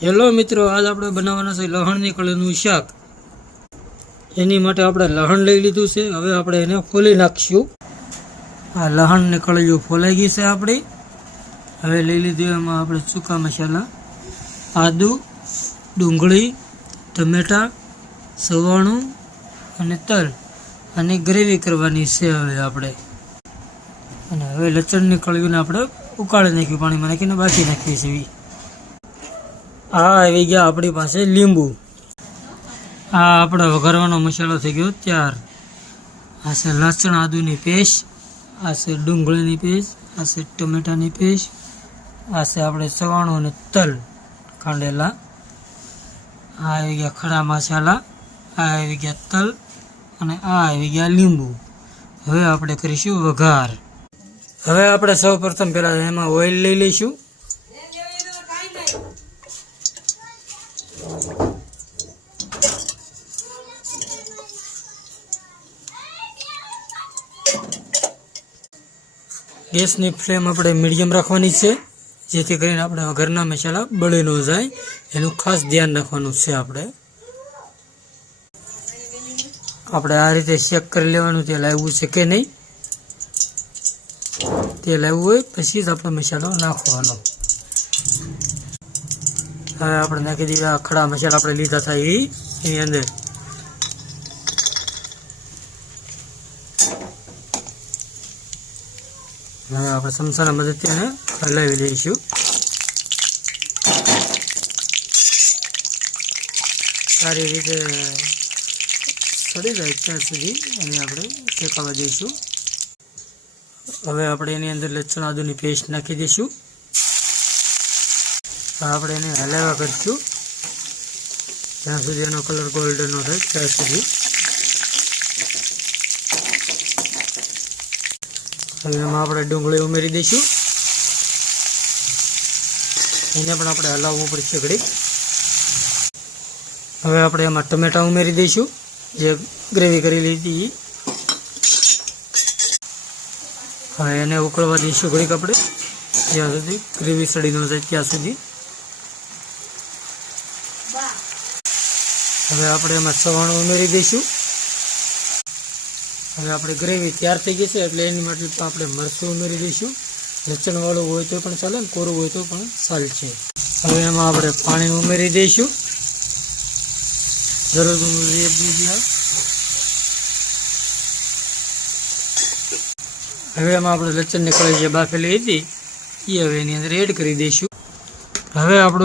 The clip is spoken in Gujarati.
હેલો મિત્રો, આજ આપણે બનાવવાના છે લહણની કળીનું શાક। એની માટે આપણે લહણ લઈ લીધું છે। હવે આપણે એને ફોલી નાખશું। આ લહણની કળીઓ ફોલાઈ ગઈ છે આપણી। હવે લઈ લીધું એમાં આપણે સૂકા મસાલા, આદુ, ડુંગળી, ટમેટા, સવાણું અને તલ અને ગ્રેવી કરવાની છે હવે આપણે। અને હવે લસણની કળીઓને આપણે ઉકાળી નાખ્યું, પાણીમાં નાખીને બાકી નાખીએ છીએ। આ આવી ગયા આપણી પાસે લીંબુ। આ આપણે વઘારવાનો મસાલો થઈ ગયો તૈયાર। આ છે લસણ આદુની પેસ્ટ, આ છે ડુંગળીની પેસ્ટ, આ છે ટમેટાની પેસ્ટ, આ છે આપણે સવાણું અને તલ ખાંડેલા, આ આવી ગયા ખડા મસાલા, આ આવી ગયા તલ અને આ આવી ગયા લીંબુ। હવે આપણે કરીશું વઘાર। હવે આપણે સૌ પ્રથમ પહેલાં એમાં ઓઇલ લઈ લઈશું। ગેસની ફ્લેમ આપણે મીડિયમ રાખવાની છે, જેથી કરીને આપણે ઘરના મસાલા બળી ન જાય, એનું ખાસ ધ્યાન રાખવાનું છે। આપણે આ રીતે ચેક કરી લેવાનું તેલ આવ્યું છે કે નહીં। તેલ આવ્યું હોય પછી જ આપણે મસાલો નાખવાનો। હવે આપણે નાખી દીધા ખડા મસાલા આપણે લીધા હતા એની અંદર। હવે આપણે ચમચાના મદદથી એને હલાવી દઈશું। સારી રીતે સડી જાય ત્યાં સુધી એને આપણે શેકાવા દઈશું। હવે આપણે એની અંદર લસણ આદુની પેસ્ટ નાખી દઈશું। આપણે એને હલાવ્યા કરીશું જ્યાં સુધી એનો કલર ગોલ્ડન ન થાય ત્યાં સુધી। હવે એમાં આપણે ડુંગળી ઉમેરી દઈશું, એને પણ આપણે હલાવવું પડશે ઘડીક। હવે આપણે એમાં ટમેટા ઉમેરી દઈશું, જે ગ્રેવી કરી લીધી। હવે એને ઉકળવા દઈશું ઘડીક આપણે, જ્યાં સુધી ગ્રેવી સડી ન જાય ત્યાં સુધી। હવે આપણે એમાં સવાણું ઉમેરી દઈશું। હવે આપણે ગ્રેવી તૈયાર થઈ ગઈ છે, એટલે એની માટે આપણે મરચું ઉમેરી દઈશું। લસણવાળું હોય તો પણ ચાલે, કોરું હોય તો પણ ચાલશે। હવે એમાં આપણે પાણી ઉમેરી દઈશું જરૂર મુજબ। હવે એમાં આપણે લસણની કળી જે બાફેલી હતી એ હવે એની અંદર એડ કરી દઈશું। હવે આપણું